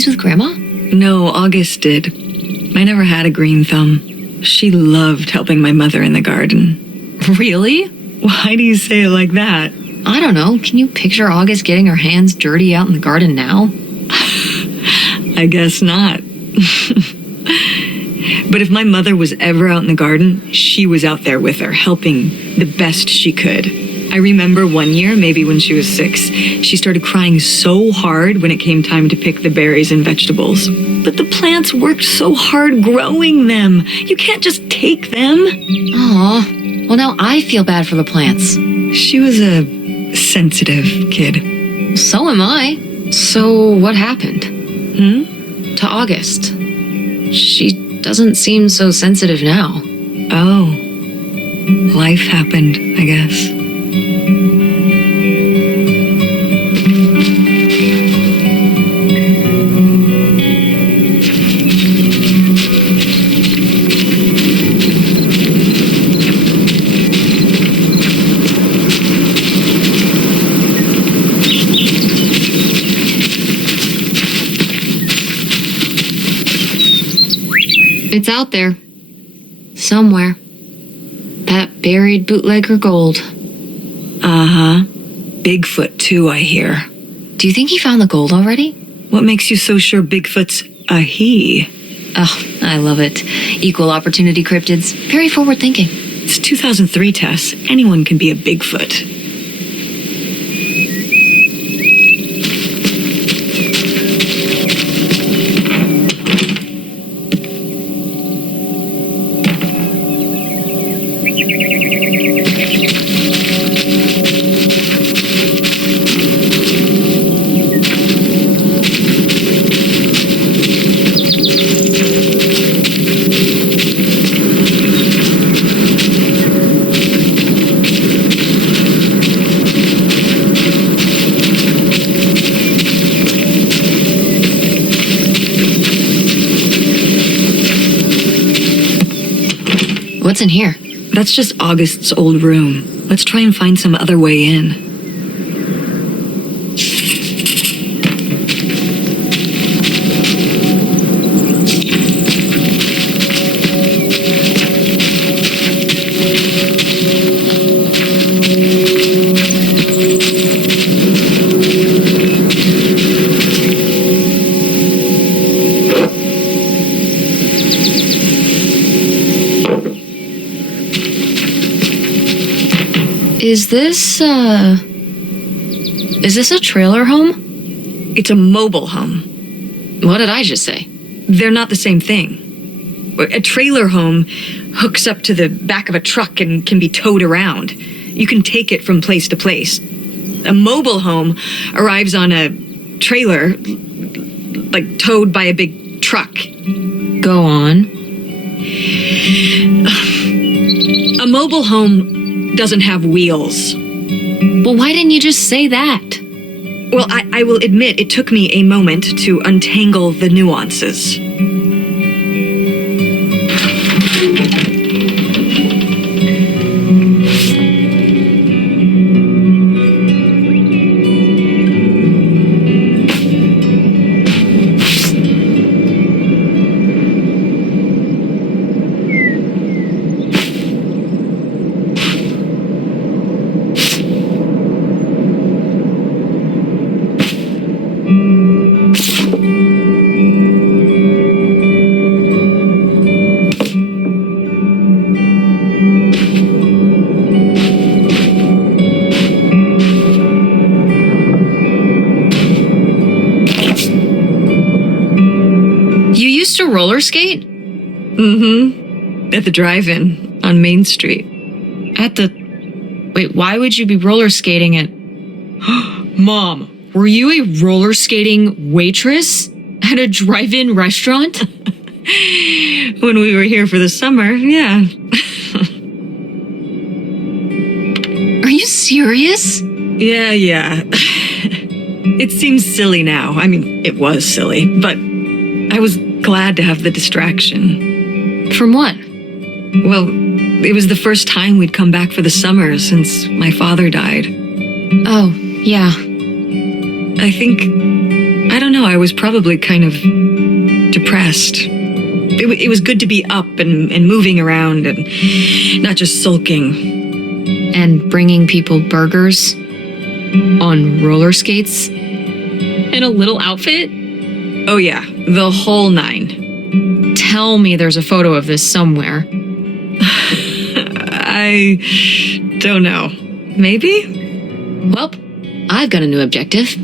these with Grandma? No, August did. I never had a green thumb. She loved helping my mother in the garden. Really? Why do you say it like that? I don't know. Can you picture August getting her hands dirty out in the garden now? I guess not. But if my mother was ever out in the garden, she was out there with her, helping the best she could. I remember one year, maybe when she was 6, she started crying so hard when it came time to pick the berries and vegetables. But the plants worked so hard growing them. You can't just take them. Aw. Well, now I feel bad for the plants. She was a sensitive kid. So am I. So what happened? To August. She doesn't seem so sensitive now. Oh. Life happened, I guess. It's out there. Somewhere. That buried bootlegger gold. Uh-huh. Bigfoot, too, I hear. Do you think he found the gold already? What makes you so sure Bigfoot's a he? Oh, I love it. Equal opportunity cryptids. Very forward thinking. It's 2003, Tess. Anyone can be a Bigfoot. What's in here? That's just August's old room. Let's try and find some other way in. Is this a trailer home? It's a mobile home. What did I just say? They're not the same thing. A trailer home hooks up to the back of a truck and can be towed around. You can take it from place to place. A mobile home arrives on a trailer, like towed by a big truck. Go on. A mobile home doesn't have wheels. Well, why didn't you just say that? Well, I will admit it took me a moment to untangle the nuances. Roller skate? Mm-hmm. At the drive-in on Main Street. Wait, why would you be roller skating at... Mom, were you a roller skating waitress at a drive-in restaurant? When we were here for the summer, yeah. Are you serious? Yeah. It seems silly now. I mean, it was silly, but I was glad to have the distraction. From what? Well, it was the first time we'd come back for the summer since my father died. Oh, yeah. I think I don't know, I was probably kind of depressed. It was good to be up and moving around and not just sulking. And bringing people burgers on roller skates in a little outfit? Oh yeah, the whole 9. Tell me there's a photo of this somewhere. I don't know. Maybe? Well, I've got a new objective.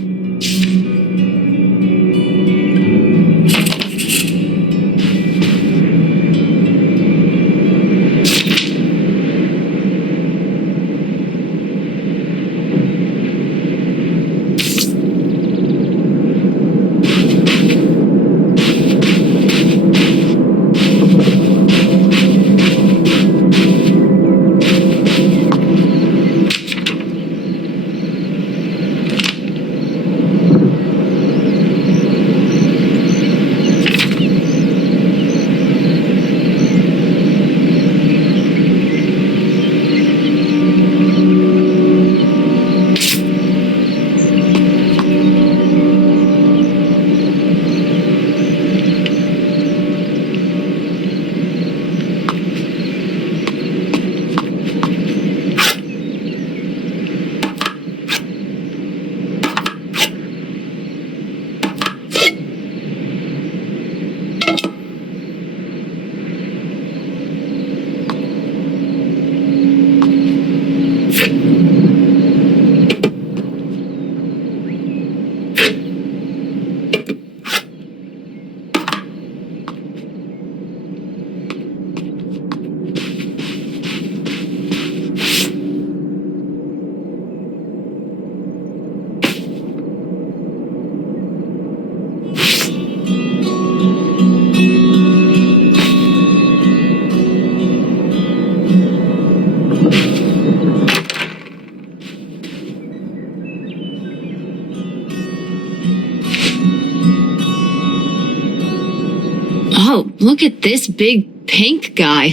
Oh, look at this big pink guy.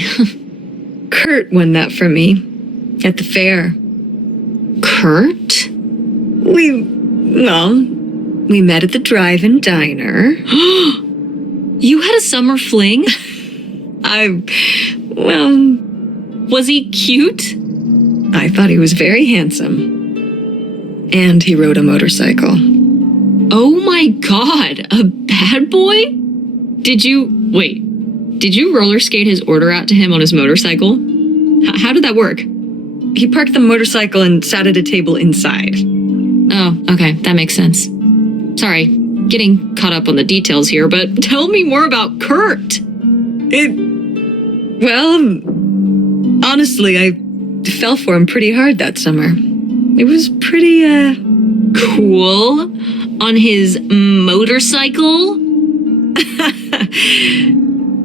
Kurt won that for me at the fair. Kurt? We met at the drive-in diner. You had a summer fling? Was he cute? I thought he was very handsome. And he rode a motorcycle. Oh my god, a bad boy? Did you roller skate his order out to him on his motorcycle? How did that work? He parked the motorcycle and sat at a table inside. Oh, okay, that makes sense. Sorry, getting caught up on the details here, but tell me more about Kurt. Honestly, I fell for him pretty hard that summer. It was pretty, cool. On his motorcycle?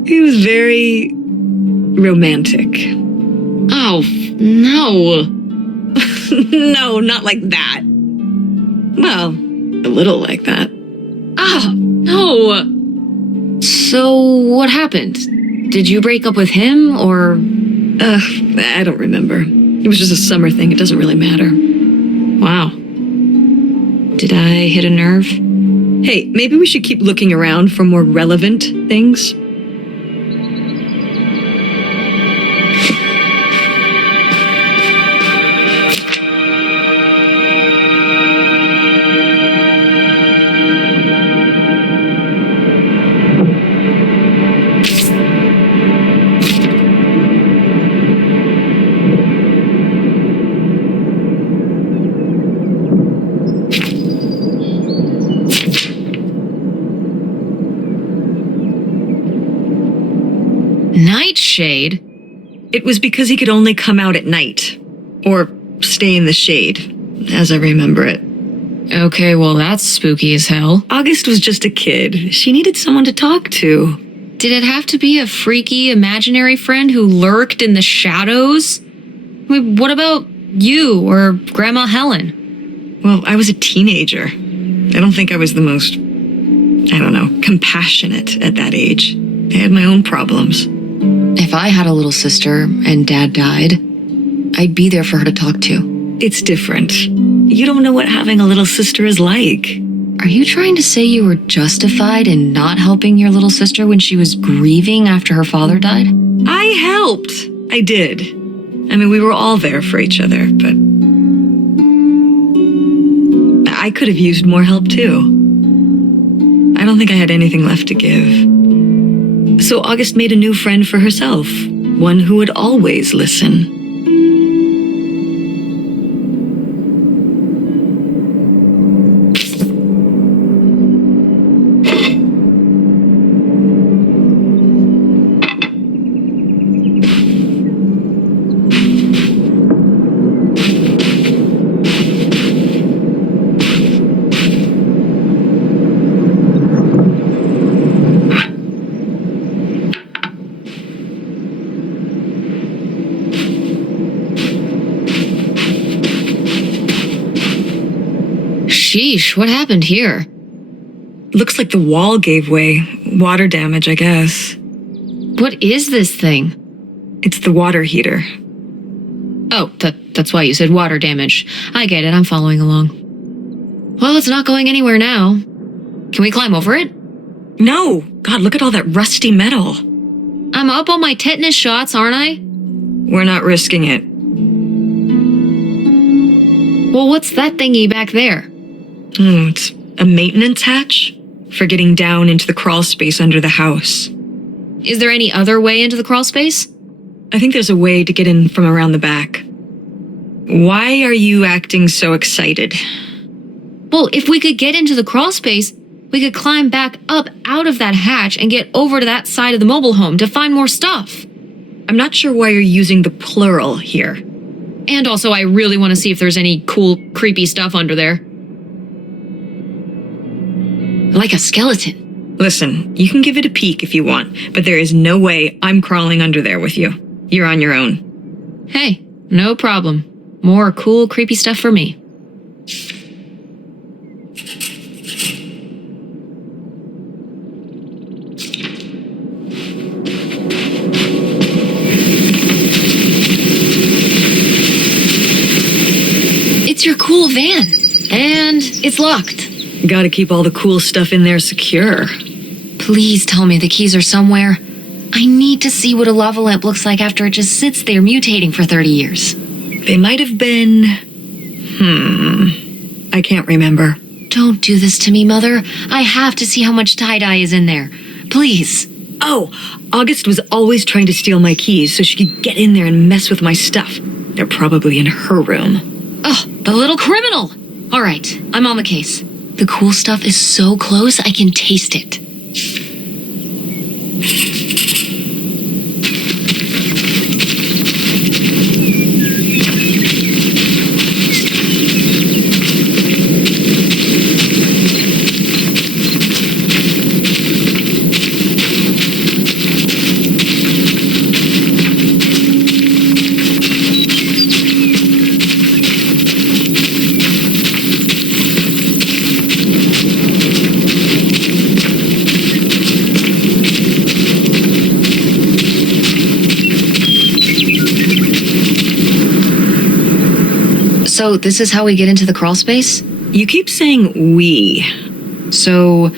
He was very romantic. Oh, no. No, not like that. Well, a little like that. Oh, no. So, what happened? Did you break up with him, or? I don't remember. It was just a summer thing. It doesn't really matter. Wow. Did I hit a nerve? Hey, maybe we should keep looking around for more relevant things. Nightshade? It was because he could only come out at night. Or stay in the shade, as I remember it. Okay, well that's spooky as hell. August was just a kid. She needed someone to talk to. Did it have to be a freaky imaginary friend who lurked in the shadows? What about you or Grandma Helen? Well, I was a teenager. I don't think I was the most, compassionate at that age. I had my own problems. If I had a little sister and Dad died, I'd be there for her to talk to. It's different. You don't know what having a little sister is like. Are you trying to say you were justified in not helping your little sister when she was grieving after her father died? I helped. I did. I mean, we were all there for each other, but I could have used more help too. I don't think I had anything left to give. So August made a new friend for herself, one who would always listen. Sheesh, what happened here? Looks like the wall gave way. Water damage, I guess. What is this thing? It's the water heater. Oh, that's why you said water damage. I get it, I'm following along. Well, it's not going anywhere now. Can we climb over it? No! God, look at all that rusty metal. I'm up on my tetanus shots, aren't I? We're not risking it. Well, what's that thingy back there? It's a maintenance hatch for getting down into the crawl space under the house. Is there any other way into the crawl space? I think there's a way to get in from around the back. Why are you acting so excited? Well, if we could get into the crawl space, we could climb back up out of that hatch and get over to that side of the mobile home to find more stuff. I'm not sure why you're using the plural here. And also, I really want to see if there's any cool, creepy stuff under there. Like a skeleton. Listen, you can give it a peek if you want, but there is no way I'm crawling under there with you. You're on your own. Hey, no problem. More cool, creepy stuff for me. It's your cool van. And it's locked. Gotta keep all the cool stuff in there secure. Please tell me the keys are somewhere. I need to see what a lava lamp looks like after it just sits there mutating for 30 years. They might have been... I can't remember. Don't do this to me, Mother. I have to see how much tie-dye is in there. Please. Oh, August was always trying to steal my keys so she could get in there and mess with my stuff. They're probably in her room. Oh, the little criminal! All right, I'm on the case. The cool stuff is so close, I can taste it. So this is how we get into the crawl space? You keep saying we. So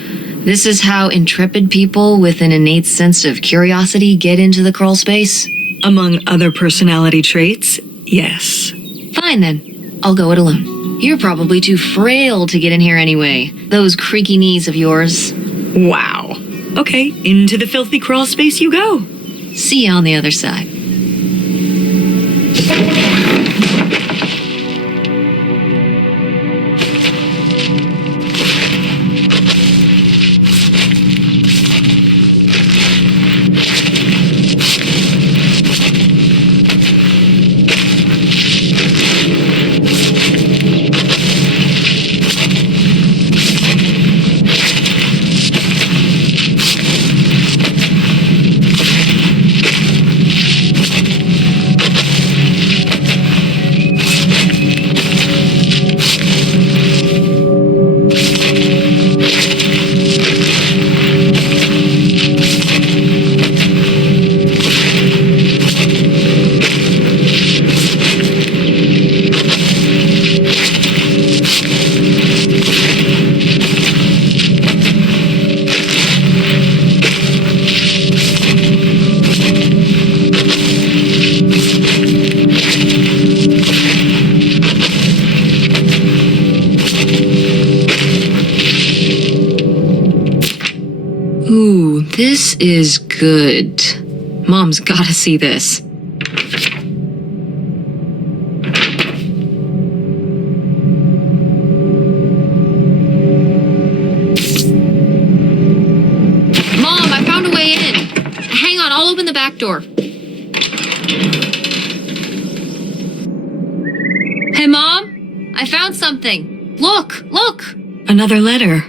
this is how intrepid people with an innate sense of curiosity get into the crawl space? Among other personality traits, yes. Fine then. I'll go it alone. You're probably too frail to get in here anyway. Those creaky knees of yours. Wow. Okay, into the filthy crawl space you go. See you on the other side. is good. Mom's gotta see this. Mom, I found a way in. Hang on, I'll open the back door. Hey, Mom, I found something. Look. Another letter.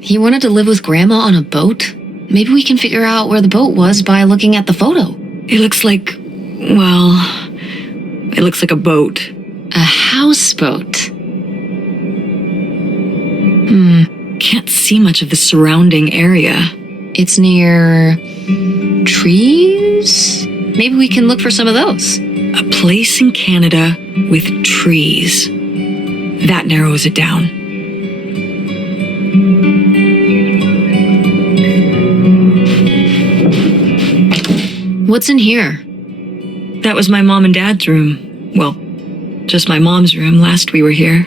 He wanted to live with Grandma on a boat? Maybe we can figure out where the boat was by looking at the photo. It looks like a boat. A houseboat. Can't see much of the surrounding area. It's near trees? Maybe we can look for some of those. A place in Canada with trees. That narrows it down. What's in here? That was my mom and dad's room. Well, just my mom's room last we were here.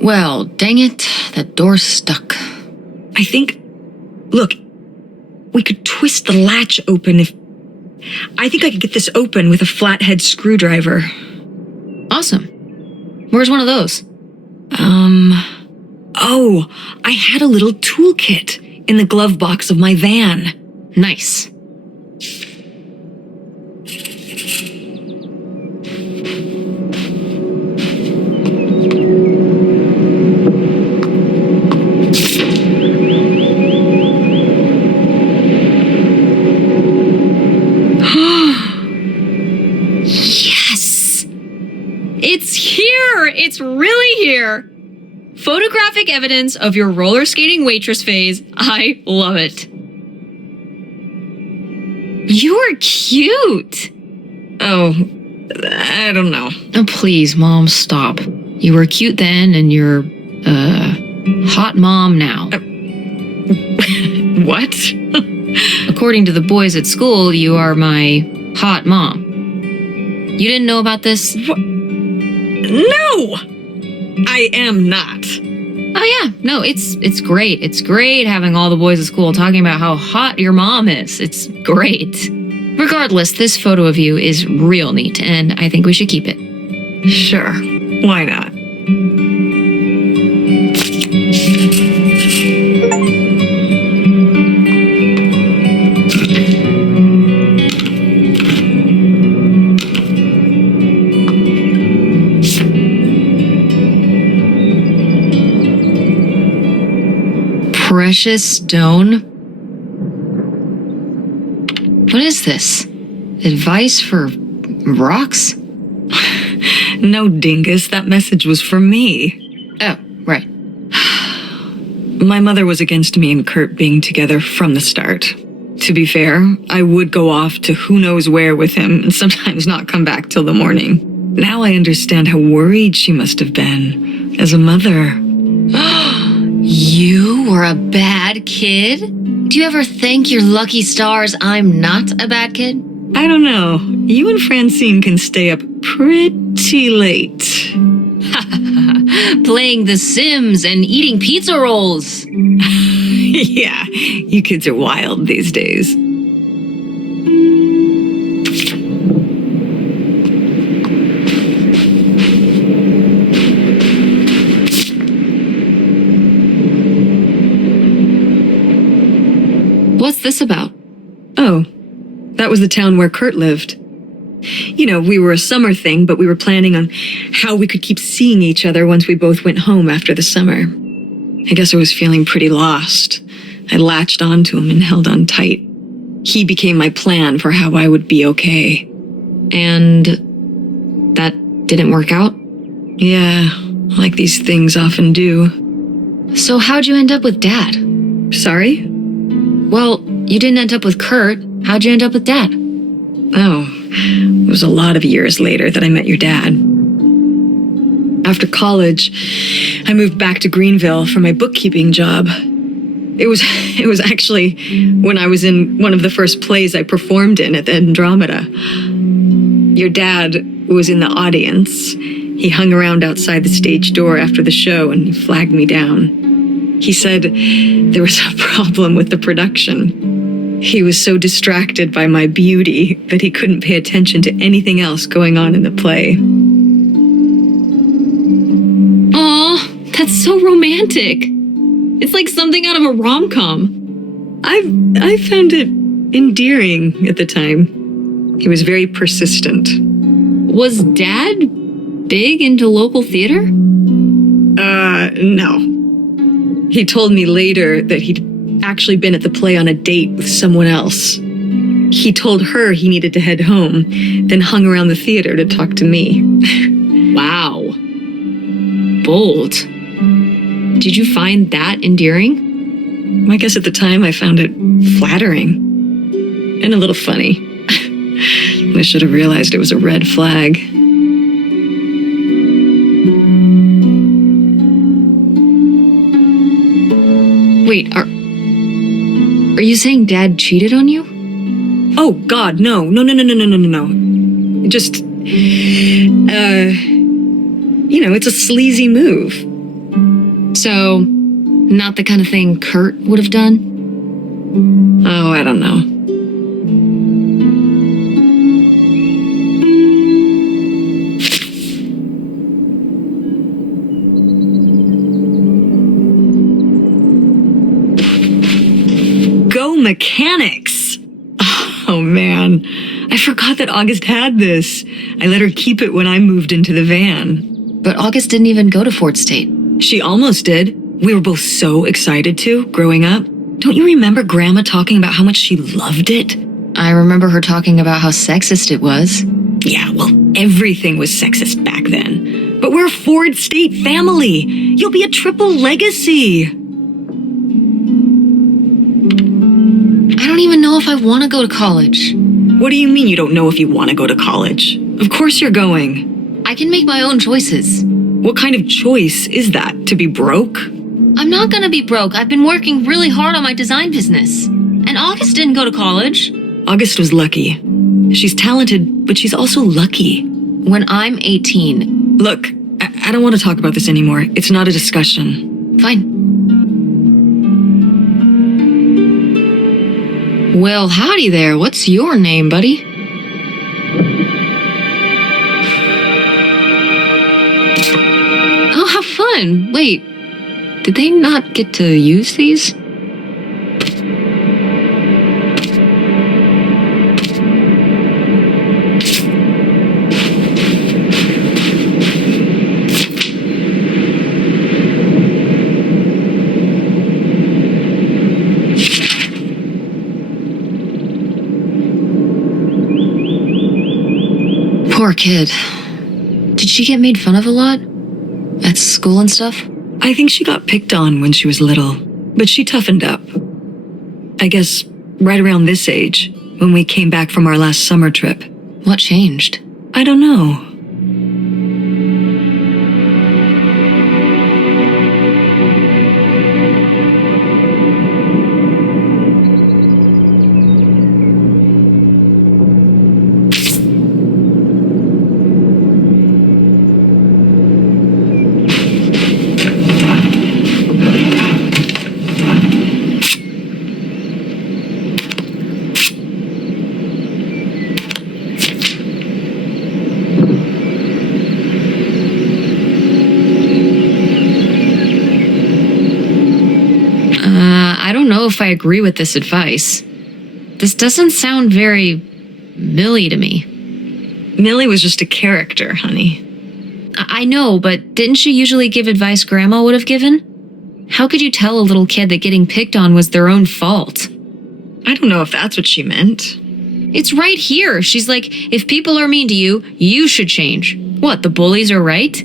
Well, dang it, that door's stuck. I think... Look, we could twist the latch open if... I think I could get this open with a flathead screwdriver. Awesome. Where's one of those? Oh, I had a little toolkit in the glove box of my van. Nice. Yes! It's here! It's really here! Photographic evidence of your roller skating waitress phase. I love it. You're cute! Oh, I don't know. Oh, please, Mom, stop. You were cute then, and you're, hot mom now. What? According to the boys at school, you are my hot mom. You didn't know about this? No! I am not. Oh yeah, no, it's great. It's great having all the boys at school talking about how hot your mom is. It's great. Regardless, this photo of you is real neat, and I think we should keep it. Sure. Why not? Precious stone? What is this? Advice for rocks? No, dingus. That message was for me. Oh, right. My mother was against me and Kurt being together from the start. To be fair, I would go off to who knows where with him and sometimes not come back till the morning. Now I understand how worried she must have been as a mother. You were a bad kid? Do you ever thank your lucky stars I'm not a bad kid? I don't know. You and Francine can stay up pretty late. Playing The Sims and eating pizza rolls. Yeah, you kids are wild these days. What's this about? Oh, that was the town where Kurt lived. You know, we were a summer thing, but we were planning on how we could keep seeing each other once we both went home after the summer. I guess I was feeling pretty lost. I latched onto him and held on tight. He became my plan for how I would be okay. And that didn't work out? Yeah, like these things often do. So how'd you end up with Dad? Sorry? Well, you didn't end up with Kurt. How'd you end up with Dad? Oh, it was a lot of years later that I met your dad. After college, I moved back to Greenville for my bookkeeping job. It was actually when I was in one of the first plays I performed in at the Andromeda. Your dad was in the audience. He hung around outside the stage door after the show and he flagged me down. He said there was a problem with the production. He was so distracted by my beauty that he couldn't pay attention to anything else going on in the play. Aw, that's so romantic. It's like something out of a rom-com. I found it endearing at the time. He was very persistent. Was Dad big into local theater? No. He told me later that he'd actually been at the play on a date with someone else. He told her he needed to head home, then hung around the theater to talk to me. Wow. Bold. Did you find that endearing? I guess at the time I found it flattering. And a little funny. I should have realized it was a red flag. Wait, are you saying Dad cheated on you? Oh, God, no. No. Just, it's a sleazy move. So, not the kind of thing Kurt would have done? Oh, I don't know. Go mechanics! Oh, man. I forgot that August had this. I let her keep it when I moved into the van. But August didn't even go to Fort State. She almost did. We were both so excited to, growing up. Don't you remember Grandma talking about how much she loved it? I remember her talking about how sexist it was. Yeah, well, everything was sexist back then. But we're a Ford State family. You'll be a triple legacy. I don't even know if I want to go to college. What do you mean you don't know if you want to go to college? Of course you're going. I can make my own choices. What kind of choice is that? To be broke? I'm not gonna be broke. I've been working really hard on my design business. And August didn't go to college. August was lucky. She's talented, but she's also lucky. When I'm 18. Look, I don't want to talk about this anymore. It's not a discussion. Fine. Well, howdy there. What's your name, buddy? Oh, how fun. Wait, did they not get to use these? Poor kid. Did she get made fun of a lot? At school and stuff? I think she got picked on when she was little, but she toughened up. I guess right around this age, when we came back from our last summer trip. What changed? I don't know. I don't know if I agree with this advice. This doesn't sound very Millie to me. Millie was just a character, honey. I know, but didn't she usually give advice Grandma would have given? How could you tell a little kid that getting picked on was their own fault? I don't know if that's what she meant. It's right here. She's like, if people are mean to you, you should change. What, the bullies are right?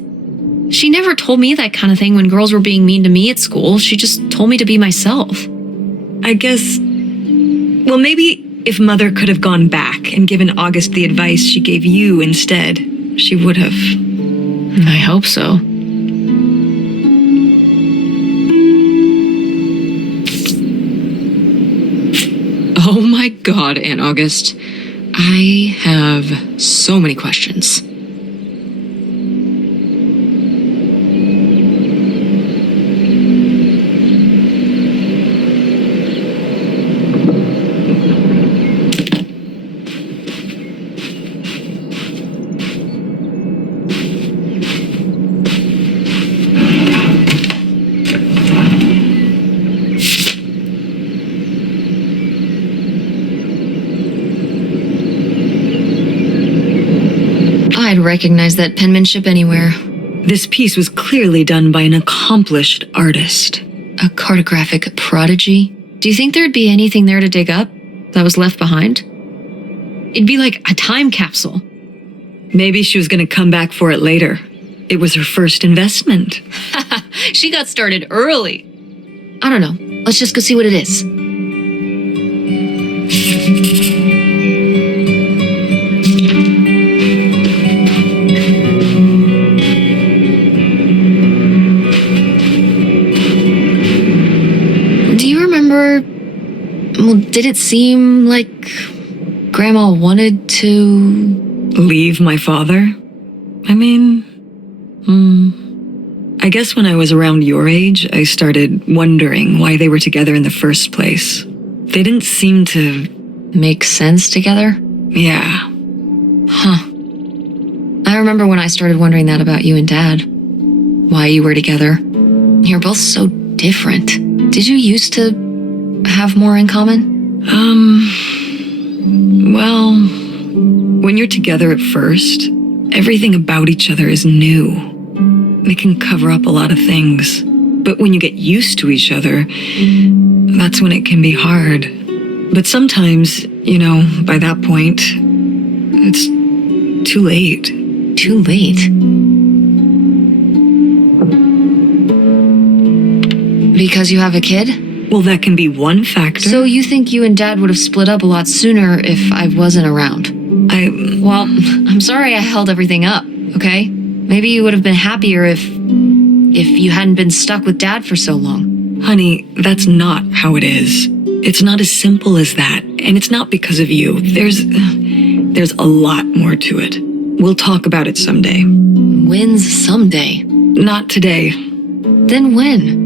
She never told me that kind of thing when girls were being mean to me at school. She just told me to be myself. I guess... Well, maybe if Mother could have gone back and given August the advice she gave you instead, she would have. I hope so. Oh my God, Aunt August. I have so many questions. I'd recognize that penmanship anywhere. This piece was clearly done by an accomplished artist. A cartographic prodigy? Do you think there'd be anything there to dig up that was left behind? It'd be like a time capsule. Maybe she was going to come back for it later. It was her first investment. She got started early. I don't know. Let's just go see what it is. Do you remember... Well, did it seem like Grandma wanted to... Leave my father? I mean... I guess when I was around your age, I started wondering why they were together in the first place. They didn't seem to... Make sense together? Yeah. Huh. I remember when I started wondering that about you and Dad. Why you were together. You're both so different. Did you used to have more in common? Well, when you're together at first, everything about each other is new. It can cover up a lot of things. But when you get used to each other, that's when it can be hard. But sometimes, by that point, it's too late. Too late? Because you have a kid? Well, that can be one factor. So you think you and Dad would have split up a lot sooner if I wasn't around? Well, I'm sorry I held everything up, okay? Maybe you would have been happier if you hadn't been stuck with Dad for so long. Honey, that's not how it is. It's not as simple as that, and it's not because of you. There's a lot more to it. We'll talk about it someday. When's someday? Not today. Then when?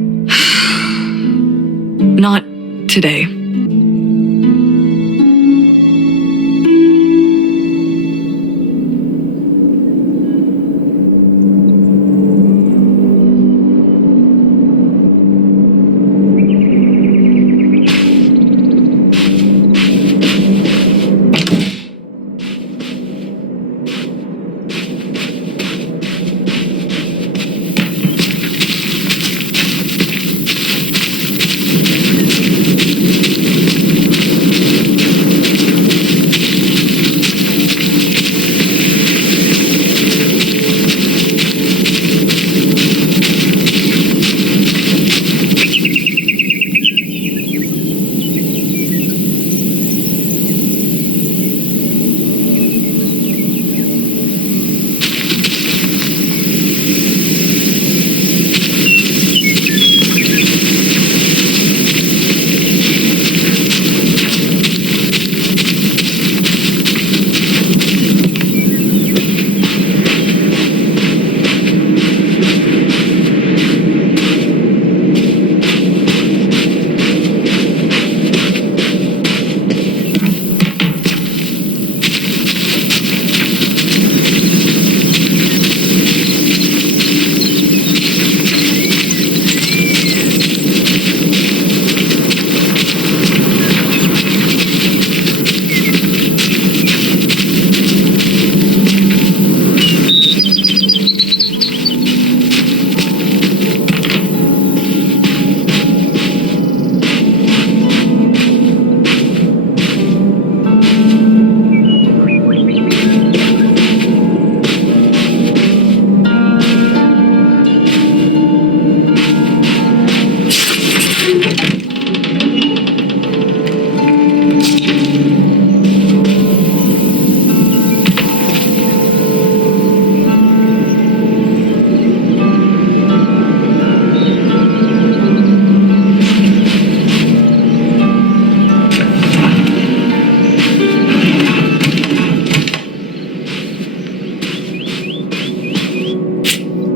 Not today.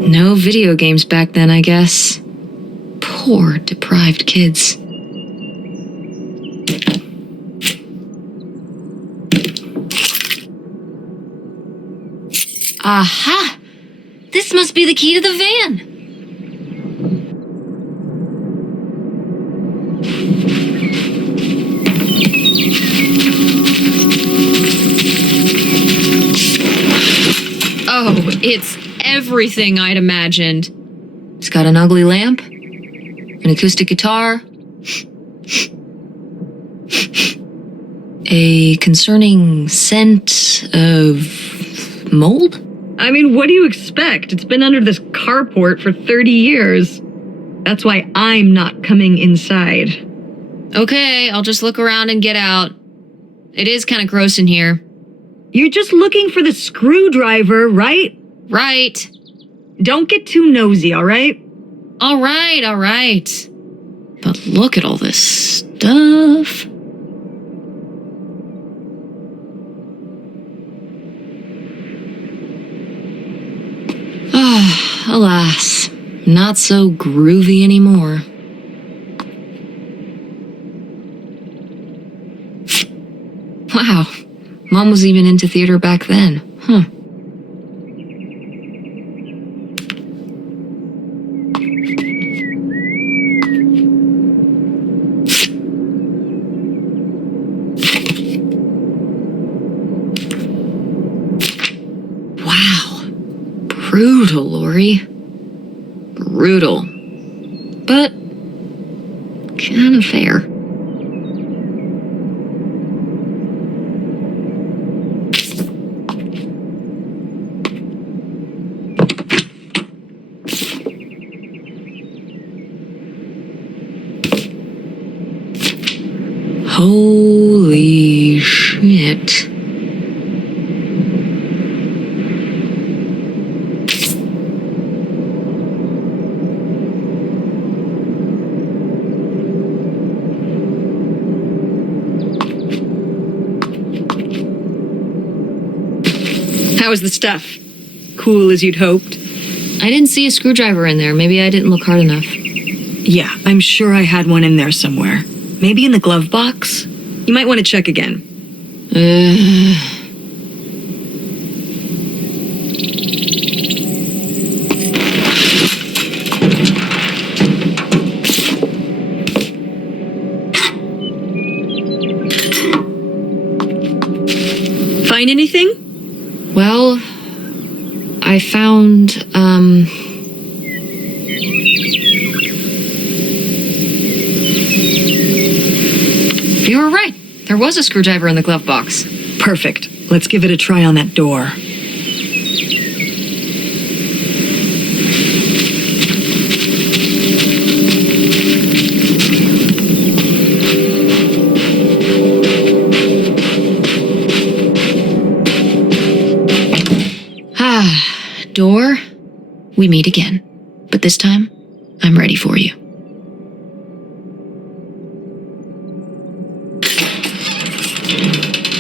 No video games back then, I guess. Poor, deprived kids. Aha! This must be the key to the van! It's everything I'd imagined. It's got an ugly lamp, an acoustic guitar, a concerning scent of mold? I mean, what do you expect? It's been under this carport for 30 years. That's why I'm not coming inside. Okay, I'll just look around and get out. It is kind of gross in here. You're just looking for the screwdriver, right? Right. Don't get too nosy, all right? All right. But look at all this stuff. Ah, alas, not so groovy anymore. Wow, Mom was even into theater back then, huh? Brutal, Lori. Brutal. But kind of fair. Holy shit. How was the stuff? Cool as you'd hoped? I didn't see a screwdriver in there. Maybe I didn't look hard enough. Yeah, I'm sure I had one in there somewhere. Maybe in the glove box? You might want to check again. Find anything? Well, I found, You were right. There was a screwdriver in the glove box. Perfect. Let's give it a try on that door. Door, we meet again. But this time, I'm ready for you.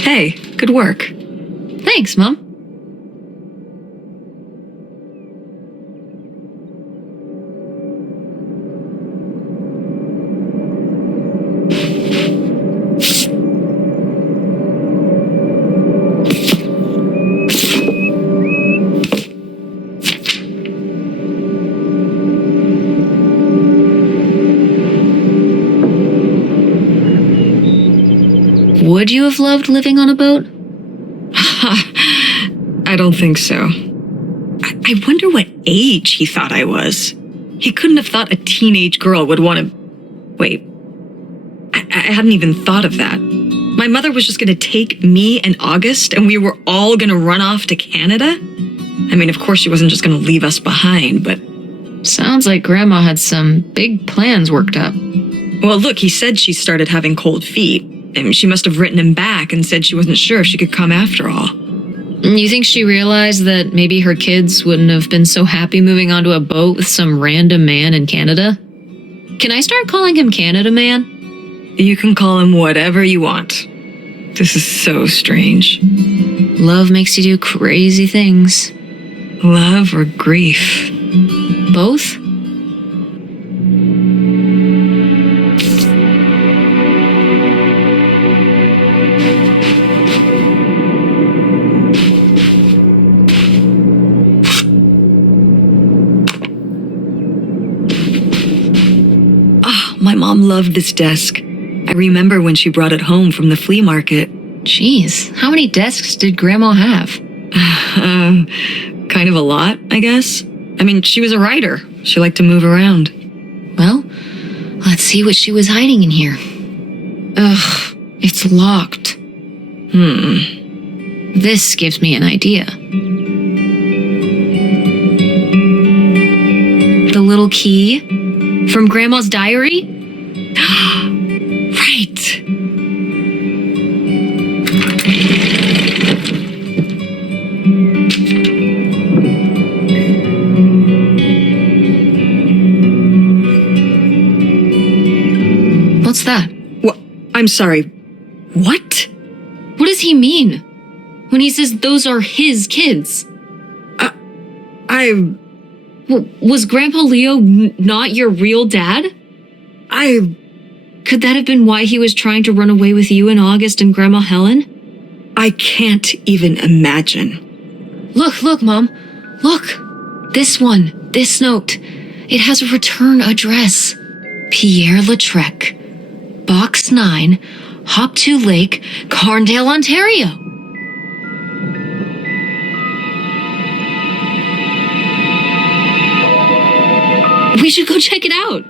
Hey, good work. Thanks, Mom. Would you have loved living on a boat? I don't think so. I wonder what age he thought I was. He couldn't have thought a teenage girl would want to... Wait. I hadn't even thought of that. My mother was just going to take me and August, and we were all going to run off to Canada? I mean, of course she wasn't just going to leave us behind, but... Sounds like Grandma had some big plans worked up. Well, look, he said she started having cold feet, and she must have written him back and said she wasn't sure if she could come after all. You think she realized that maybe her kids wouldn't have been so happy moving onto a boat with some random man in Canada? Can I start calling him Canada Man? You can call him whatever you want. This is so strange. Love makes you do crazy things. Love or grief? Both? My mom loved this desk. I remember when she brought it home from the flea market. Jeez, how many desks did Grandma have? kind of a lot, I guess. I mean, she was a writer. She liked to move around. Well, let's see what she was hiding in here. Ugh, it's locked. This gives me an idea. The little key from Grandma's diary? Right. What's that? What? I'm sorry. What? What does he mean when he says those are his kids? Was Grandpa Leo not your real dad? Could that have been why he was trying to run away with you in August and Grandma Helen? I can't even imagine. Look, Mom. Look. This one. This note. It has a return address. Pierre Lautrec. Box 9. Hop-to Lake, Carndale, Ontario. We should go check it out.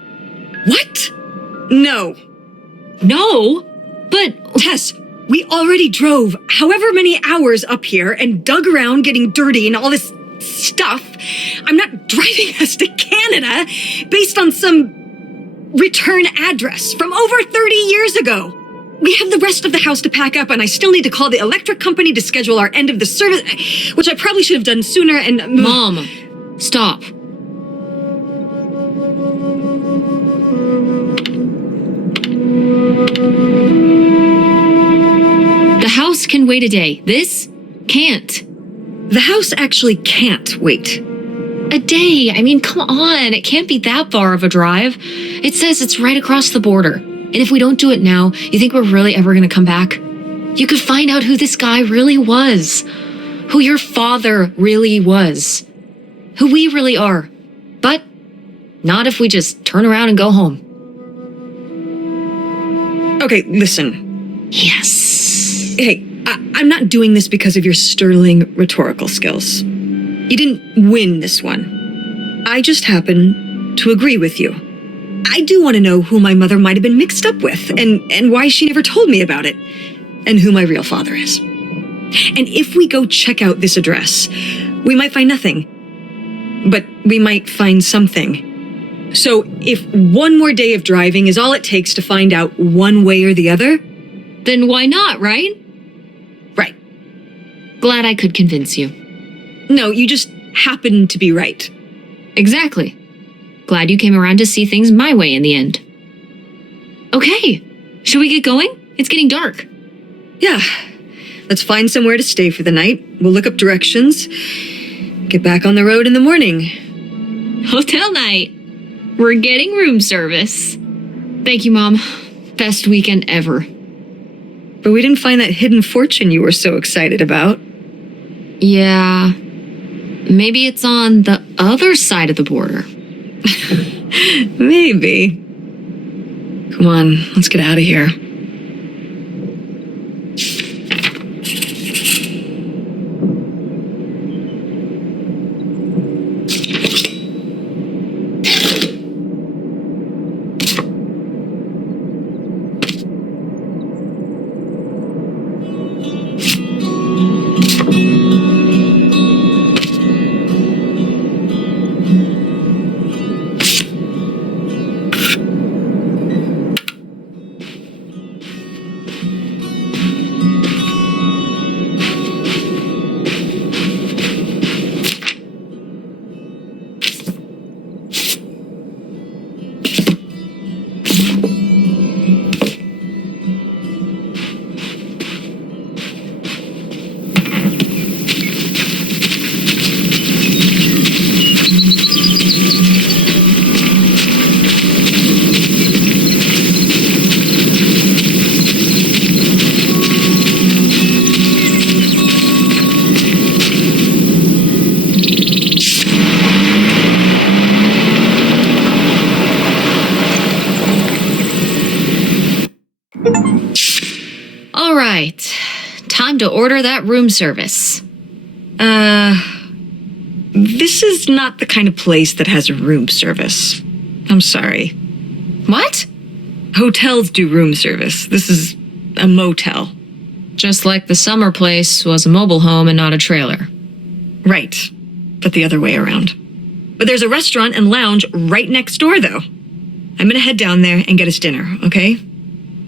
What? No. No? But... Tess, we already drove however many hours up here and dug around getting dirty and all this stuff. I'm not driving us to Canada based on some return address from over 30 years ago. We have the rest of the house to pack up, and I still need to call the electric company to schedule our end of the service, which I probably should have done sooner and... Mom, stop. The house can wait a day. This can't. The house actually can't wait. A day? I mean, come on. It can't be that far of a drive. It says it's right across the border. And if we don't do it now, you think we're really ever going to come back? You could find out who this guy really was. Who your father really was. Who we really are. But not if we just turn around and go home. Okay, listen. Yes. Hey, I'm not doing this because of your sterling rhetorical skills. You didn't win this one. I just happen to agree with you. I do want to know who my mother might have been mixed up with and why she never told me about it and who my real father is. And if we go check out this address, we might find nothing, but we might find something. So if one more day of driving is all it takes to find out one way or the other, then why not, right? Right. Glad I could convince you. No, you just happen to be right. Exactly. Glad you came around to see things my way in the end. Okay, should we get going? It's getting dark. Yeah, let's find somewhere to stay for the night. We'll look up directions. Get back on the road in the morning. Hotel night. We're getting room service. Thank you, Mom. Best weekend ever. But we didn't find that hidden fortune you were so excited about. Yeah. Maybe it's on the other side of the border. Maybe. Come on, let's get out of here. All right, time to order that room service. This is not the kind of place that has room service. I'm sorry. What? Hotels do room service. This is a motel. Just like the summer place was a mobile home and not a trailer. Right, but the other way around. But there's a restaurant and lounge right next door, though. I'm gonna head down there and get us dinner, okay?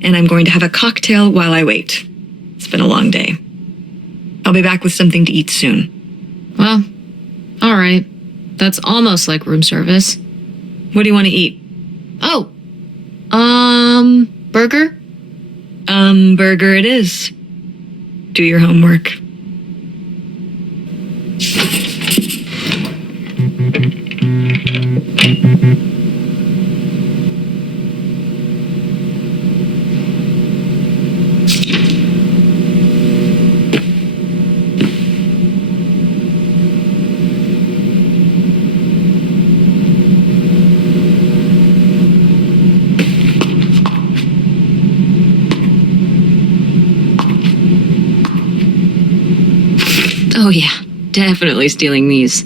And I'm going to have a cocktail while I wait. It's been a long day. I'll be back with something to eat soon. Well, all right. That's almost like room service. What do you want to eat? Oh, burger? Burger it is. Do your homework. Oh yeah, definitely stealing these.